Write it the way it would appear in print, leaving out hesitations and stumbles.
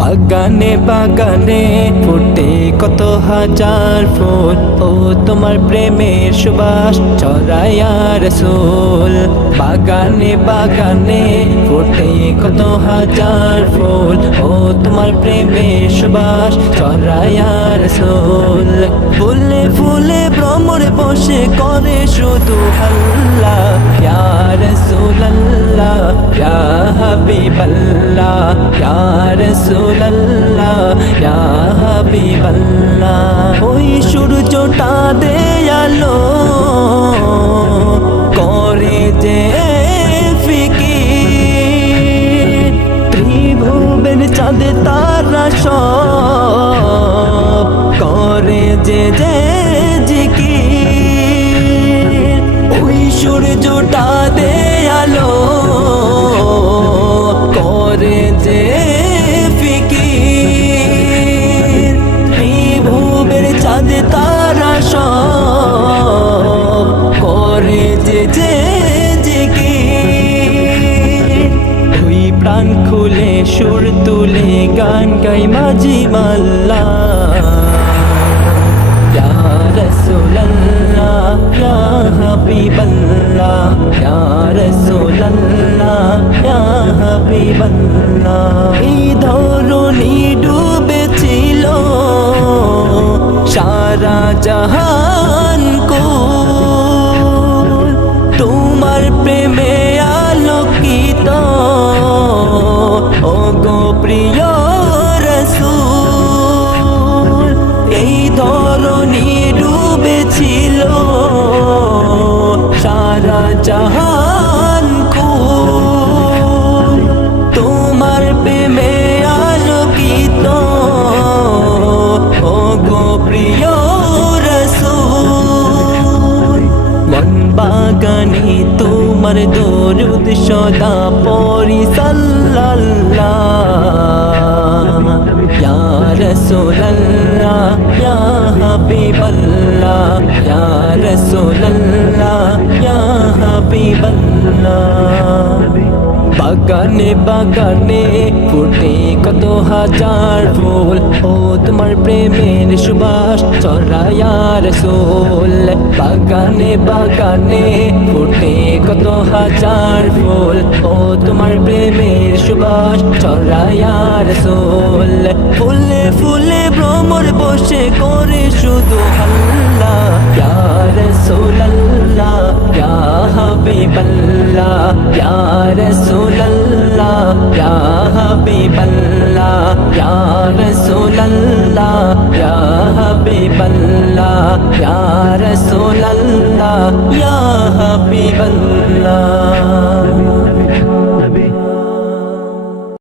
বাগানে বাগানে ফুটে কত হাজার ফুল, ও তোমার প্রেমের সুবাস ছড়ায় রাসূল। বাগানে বাগানে ফুটে কত হাজার ফুল, ও তোমার প্রেমের সুবাস ছড়ায় রাসূল। ফুলে ফুলে ভ্রমরে বসে করে শুধু হাল্লা, ইয়া রাসূলুল্লাহ ইয়া হাবিবাল্লাহ ইয়া রাসূলুল্লাহ ইয়া হাবিবাল্লাহ। ওই সূর্যটা দেয়ালো করে যে ফিকির, ত্রিভুবন চাঁদ তারা সব করে যে জিকির। ওই সূর্যটা দেয়ালো করে যে ফিকির, ত্রিভুবন চাঁদ তারা সব করে যে জিকির। ওই প্রাণ খুলে সুর তুলে গান গাই মাঝি মাল্লা, ইয়া রাসূলুল্লাহ ইয়া হাবিবাল্লাহ ইয়া রাসূলুল্লাহ ইয়া হাবিবাল্লাহ। এই ধরনী ডুবেছিল সারা জাহান কো, তোমার প্রেমে আলোকিত ও গো প্রিয় রাসূল। এই ধরনী ডুবেছিল সারা জাহান কো, তোমার প্রেমে আলোকিত ও গো প্রিয় রাসূল। মন বাগানে তোমার দরুদ সদা পড়ি সাল্লাল্লাহ, ইয়া রাসূলুল্লাহ ইয়া হাবিবাল্লাহ ইয়া রাসূলুল্লাহ ইয়া হাবিবাল্লাহ। বাগানে বাগানে ফুটে কত হাজার ফুল, ও তোমার প্রেমের সুবাস ছড়ায় রাসূল। বাগানে বাগানে ফুটে কত হাজার ফুল, ও তোমার প্রেমের সুবাস ছড়ায় রাসূল। ফুলে ফুলে ভ্রমর বসে করে শুধু হাল্লা, ইয়া রাসূলুল্লাহ ইয়া হাবিবাল্লাহ ইয়া রাসূলুল্লাহ ইয়া হাবিবাল্লাহ ইয়া রাসূলুল্লাহ ইয়া হাবিবাল্লাহ ইয়া রাসূলুল্লাহ ইয়া হাবিবাল্লাহ।